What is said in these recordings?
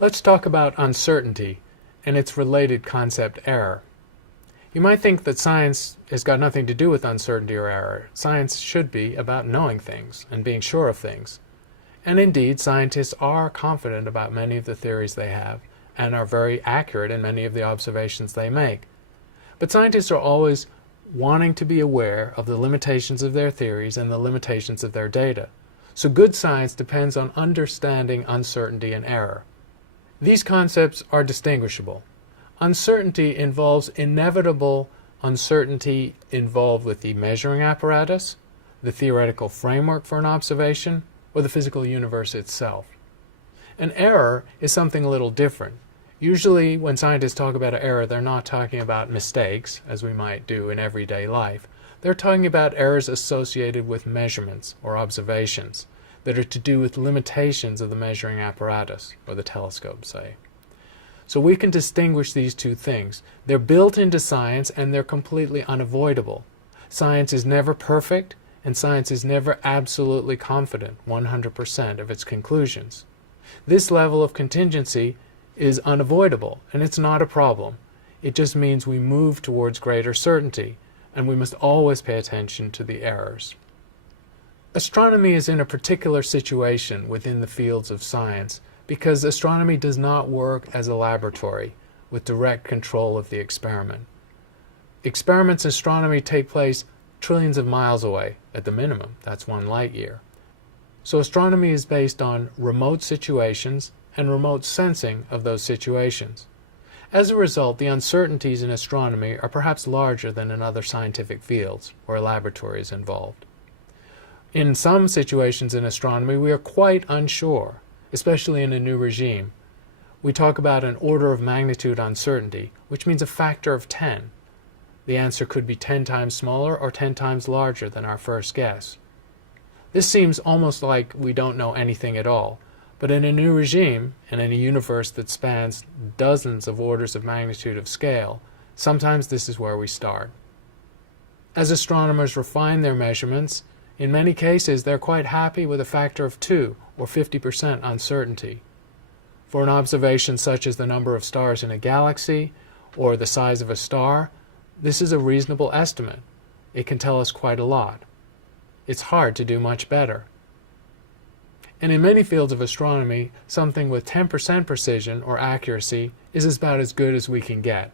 Let's talk about uncertainty and its related concept error. You might think that science has got nothing to do with uncertainty or error. Science should be about knowing things and being sure of things. And indeed, scientists are confident about many of the theories they have and are very accurate in many of the observations they make. But scientists are always wanting to be aware of the limitations of their theories and the limitations of their data. So good science depends on understanding uncertainty and error. These concepts are distinguishable. Uncertainty involves inevitable uncertainty involved with the measuring apparatus, the theoretical framework for an observation, or the physical universe itself. An error is something a little different. Usually when scientists talk about an error, they're not talking about mistakes, as we might do in everyday life. They're talking about errors associated with measurements or observations that are to do with limitations of the measuring apparatus, or the telescope, say. So we can distinguish these two things. They're built into science and they're completely unavoidable. Science is never perfect, and science is never absolutely confident, 100% of its conclusions. This level of contingency is unavoidable, and it's not a problem. It just means we move towards greater certainty, and we must always pay attention to the errors. Astronomy is in a particular situation within the fields of science because astronomy does not work as a laboratory with direct control of the experiment. Experiments in astronomy take place trillions of miles away, at the minimum. That's 1 light year. So astronomy is based on remote situations and remote sensing of those situations. As a result, the uncertainties in astronomy are perhaps larger than in other scientific fields where a laboratory is involved. In some situations in astronomy, we are quite unsure, especially in a new regime. We talk about an order of magnitude uncertainty, which means a factor of 10. The answer could be 10 times smaller or 10 times larger than our first guess. This seems almost like we don't know anything at all, but in a new regime, and in a universe that spans dozens of orders of magnitude of scale, sometimes this is where we start. As astronomers refine their measurements, in many cases they're quite happy with a factor of 2 or 50% uncertainty. For an observation such as the number of stars in a galaxy or the size of a star, this is a reasonable estimate. It can tell us quite a lot. It's hard to do much better. And in many fields of astronomy, something with 10% precision or accuracy is about as good as we can get.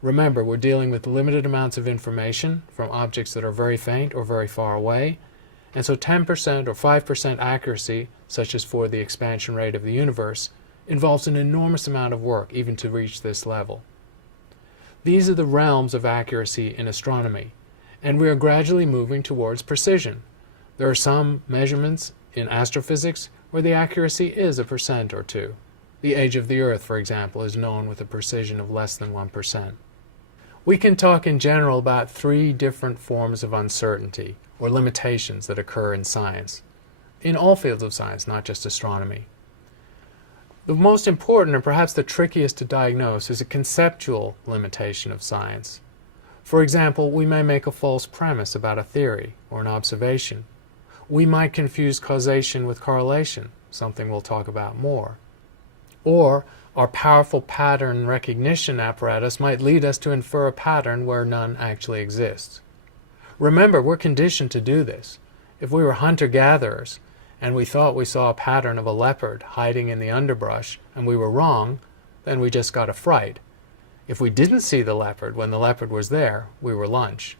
Remember, we're dealing with limited amounts of information from objects that are very faint or very far away, and so 10% or 5% accuracy, such as for the expansion rate of the universe, involves an enormous amount of work even to reach this level. These are the realms of accuracy in astronomy, and we are gradually moving towards precision. There are some measurements in astrophysics where the accuracy is 1% or 2. The age of the Earth, for example, is known with a precision of less than 1%. We can talk in general about 3 different forms of uncertainty, or limitations that occur in science, in all fields of science, not just astronomy. The most important, and perhaps the trickiest to diagnose, is a conceptual limitation of science. For example, we may make a false premise about a theory or an observation. We might confuse causation with correlation, something we'll talk about more. Or our powerful pattern recognition apparatus might lead us to infer a pattern where none actually exists. Remember, we're conditioned to do this. If we were hunter-gatherers and we thought we saw a pattern of a leopard hiding in the underbrush and we were wrong, then we just got a fright. If we didn't see the leopard when the leopard was there, we were lunch.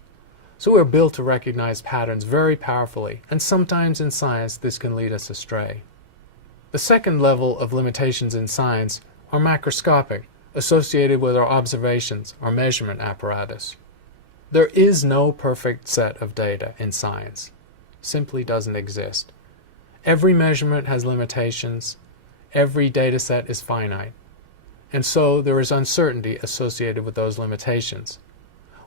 So we're built to recognize patterns very powerfully, and sometimes in science this can lead us astray. The second level of limitations in science are macroscopic, associated with our observations, our measurement apparatus. There is no perfect set of data in science. Simply doesn't exist. Every measurement has limitations. Every data set is finite. And so there is uncertainty associated with those limitations.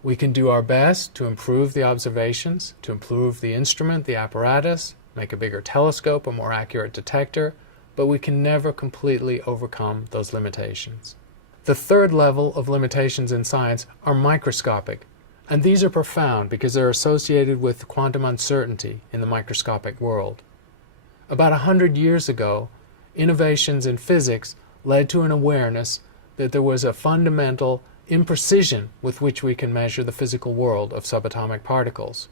We can do our best to improve the observations, to improve the instrument, the apparatus, make a bigger telescope, a more accurate detector, but we can never completely overcome those limitations. The third level of limitations in science are microscopic, and these are profound because they're associated with quantum uncertainty in the microscopic world. About 100 years ago, innovations in physics led to an awareness that there was a fundamental imprecision with which we can measure the physical world of subatomic particles.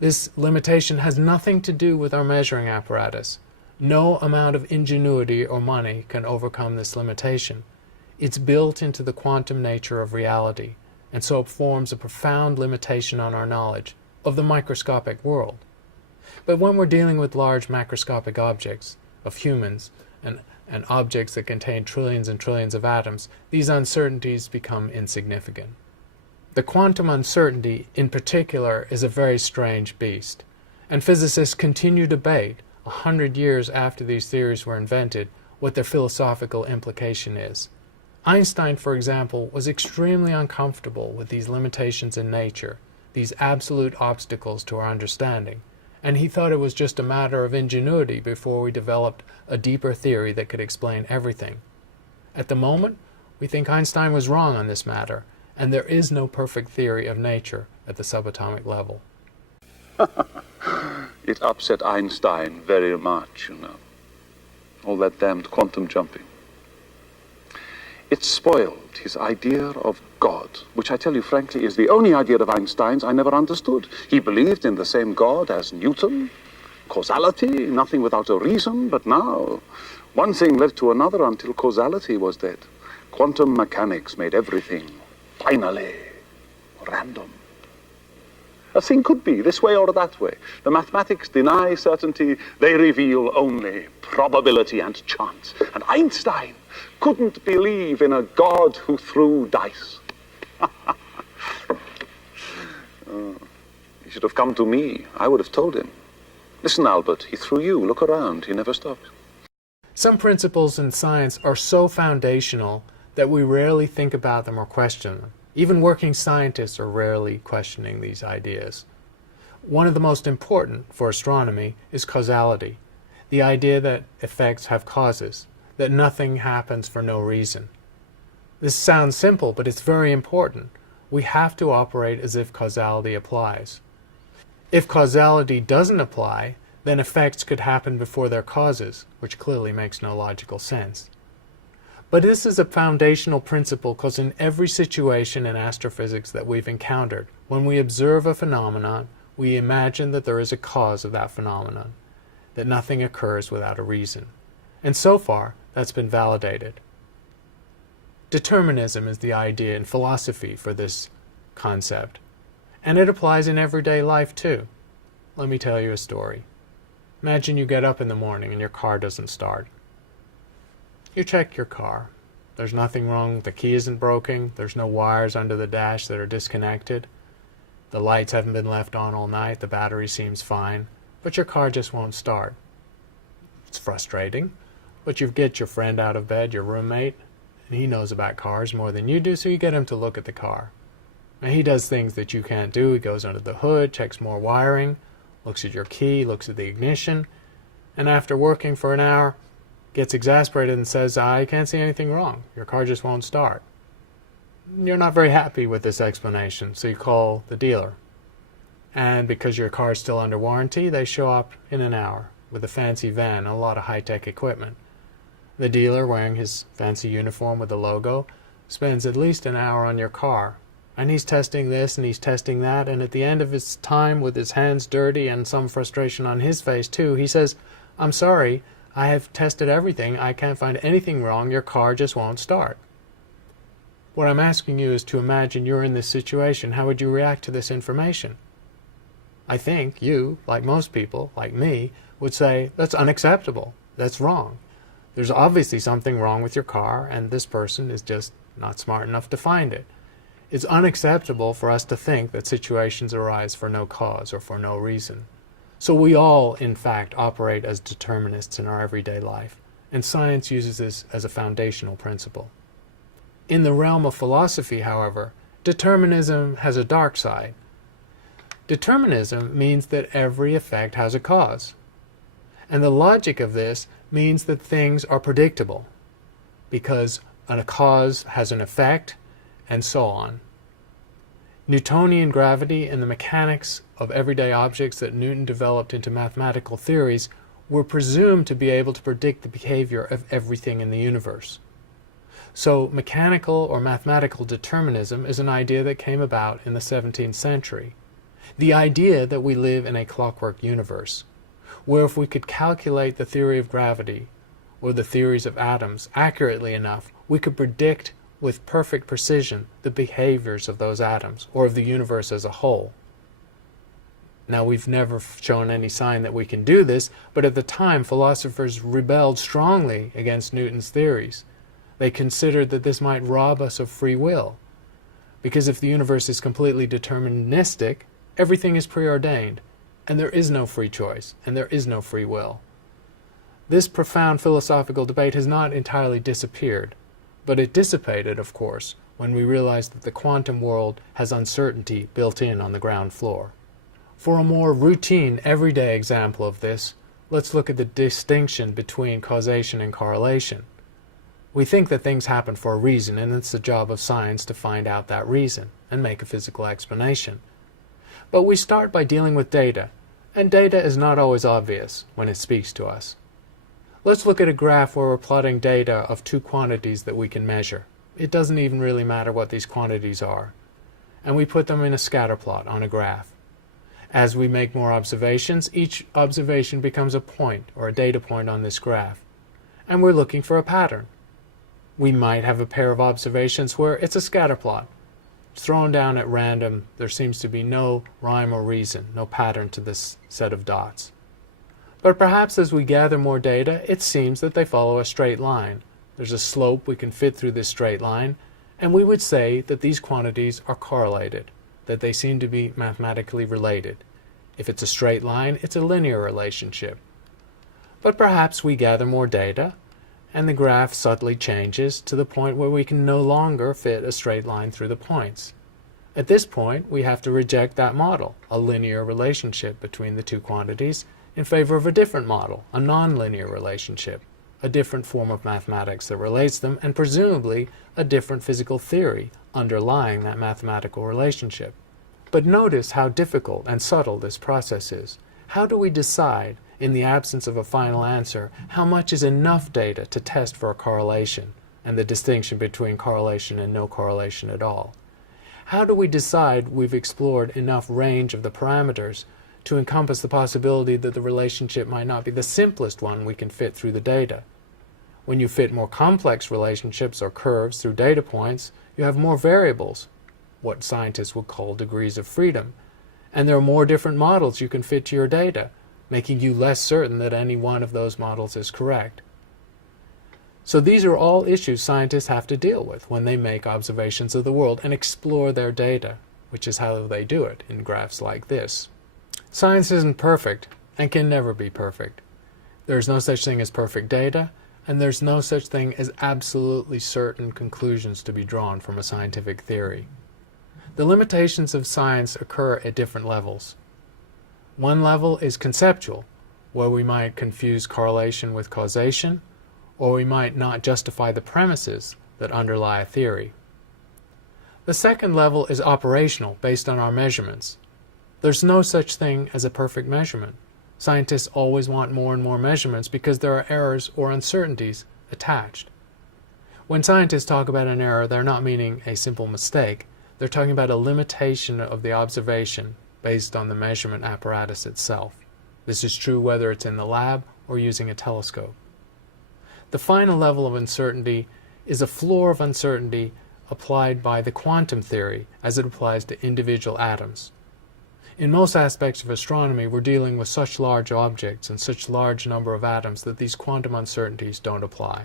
This limitation has nothing to do with our measuring apparatus. No amount of ingenuity or money can overcome this limitation. It's built into the quantum nature of reality, and so it forms a profound limitation on our knowledge of the microscopic world. But when we're dealing with large macroscopic objects, of humans, and objects that contain trillions and trillions of atoms, these uncertainties become insignificant. The quantum uncertainty, in particular, is a very strange beast, and physicists continue to debate, 100 years after these theories were invented, what their philosophical implication is. Einstein, for example, was extremely uncomfortable with these limitations in nature, these absolute obstacles to our understanding, and he thought it was just a matter of ingenuity before we developed a deeper theory that could explain everything. At the moment, we think Einstein was wrong on this matter, and there is no perfect theory of nature at the subatomic level. It upset Einstein very much, all that damned quantum jumping. It spoiled his idea of God, which I tell you frankly is the only idea of Einstein's I never understood. He believed in the same God as Newton, causality, nothing without a reason, but now one thing led to another until causality was dead. Quantum mechanics made everything, finally, random. A thing could be this way or that way. The mathematics deny certainty, they reveal only probability and chance. And Einstein couldn't believe in a God who threw dice. He should have come to me. I would have told him. Listen, Albert, he threw you. Look around. He never stopped. Some principles in science are so foundational that we rarely think about them or question them. Even working scientists are rarely questioning these ideas. One of the most important for astronomy is causality, the idea that effects have causes, that nothing happens for no reason. This sounds simple, but it's very important. We have to operate as if causality applies. If causality doesn't apply, then effects could happen before their causes, which clearly makes no logical sense. But this is a foundational principle because in every situation in astrophysics that we've encountered, when we observe a phenomenon, we imagine that there is a cause of that phenomenon, that nothing occurs without a reason. And so far, that's been validated. Determinism is the idea in philosophy for this concept, and it applies in everyday life too. Let me tell you a story. Imagine you get up in the morning and your car doesn't start. You check your car. There's nothing wrong. The key isn't broken. There's no wires under the dash that are disconnected. The lights haven't been left on all night. The battery seems fine. But your car just won't start. It's frustrating. But you get your friend out of bed, your roommate, and he knows about cars more than you do, so you get him to look at the car. And he does things that you can't do. He goes under the hood, checks more wiring, looks at your key, looks at the ignition, and after working for an hour, gets exasperated and says, I can't see anything wrong. Your car just won't start. You're not very happy with this explanation, so you call the dealer. And because your car is still under warranty, they show up in an hour with a fancy van and a lot of high-tech equipment. The dealer, wearing his fancy uniform with the logo, spends at least an hour on your car. And he's testing this and he's testing that, and at the end of his time with his hands dirty and some frustration on his face too, he says, I'm sorry, I have tested everything. I can't find anything wrong. Your car just won't start. What I'm asking you is to imagine you're in this situation. How would you react to this information? I think you, like most people, like me, would say, that's unacceptable. That's wrong. There's obviously something wrong with your car, and this person is just not smart enough to find it. It's unacceptable for us to think that situations arise for no cause or for no reason. So we all, in fact, operate as determinists in our everyday life, and science uses this as a foundational principle. In the realm of philosophy, however, determinism has a dark side. Determinism means that every effect has a cause. And the logic of this means that things are predictable, because a cause has an effect, and so on. Newtonian gravity and the mechanics of everyday objects that Newton developed into mathematical theories we're presumed to be able to predict the behavior of everything in the universe. So mechanical or mathematical determinism is an idea that came about in the 17th century. The idea that we live in a clockwork universe, where if we could calculate the theory of gravity or the theories of atoms accurately enough, we could predict with perfect precision the behaviors of those atoms or of the universe as a whole. Now, we've never shown any sign that we can do this, but at the time philosophers rebelled strongly against Newton's theories. They considered that this might rob us of free will, because if the universe is completely deterministic, everything is preordained, and there is no free choice, and there is no free will. This profound philosophical debate has not entirely disappeared, but it dissipated, of course, when we realized that the quantum world has uncertainty built in on the ground floor. For a more routine, everyday example of this, let's look at the distinction between causation and correlation. We think that things happen for a reason, and it's the job of science to find out that reason and make a physical explanation. But we start by dealing with data, and data is not always obvious when it speaks to us. Let's look at a graph where we're plotting data of two quantities that we can measure. It doesn't even really matter what these quantities are. And we put them in a scatter plot on a graph. As we make more observations, each observation becomes a point or a data point on this graph. And we're looking for a pattern. We might have a pair of observations where it's a scatter plot. Thrown down at random, there seems to be no rhyme or reason, no pattern to this set of dots. But perhaps as we gather more data, it seems that they follow a straight line. There's a slope we can fit through this straight line, and we would say that these quantities are correlated, that they seem to be mathematically related. If it's a straight line, it's a linear relationship. But perhaps we gather more data, and the graph subtly changes to the point where we can no longer fit a straight line through the points. At this point, we have to reject that model, a linear relationship between the two quantities, in favor of a different model, a nonlinear relationship, a different form of mathematics that relates them, and presumably a different physical theory underlying that mathematical relationship. But notice how difficult and subtle this process is. How do we decide, in the absence of a final answer, how much is enough data to test for a correlation and the distinction between correlation and no correlation at all? How do we decide we've explored enough range of the parameters to encompass the possibility that the relationship might not be the simplest one we can fit through the data? When you fit more complex relationships or curves through data points, you have more variables, what scientists would call degrees of freedom, and there are more different models you can fit to your data, making you less certain that any one of those models is correct. So these are all issues scientists have to deal with when they make observations of the world and explore their data, which is how they do it in graphs like this. Science isn't perfect and can never be perfect. There's no such thing as perfect data, and there's no such thing as absolutely certain conclusions to be drawn from a scientific theory. The limitations of science occur at different levels. One level is conceptual, where we might confuse correlation with causation, or we might not justify the premises that underlie a theory. The second level is operational, based on our measurements. There's no such thing as a perfect measurement. Scientists always want more and more measurements because there are errors or uncertainties attached. When scientists talk about an error, they're not meaning a simple mistake. They're talking about a limitation of the observation based on the measurement apparatus itself. This is true whether it's in the lab or using a telescope. The final level of uncertainty is a floor of uncertainty applied by the quantum theory as it applies to individual atoms. In most aspects of astronomy, we're dealing with such large objects and such large number of atoms that these quantum uncertainties don't apply.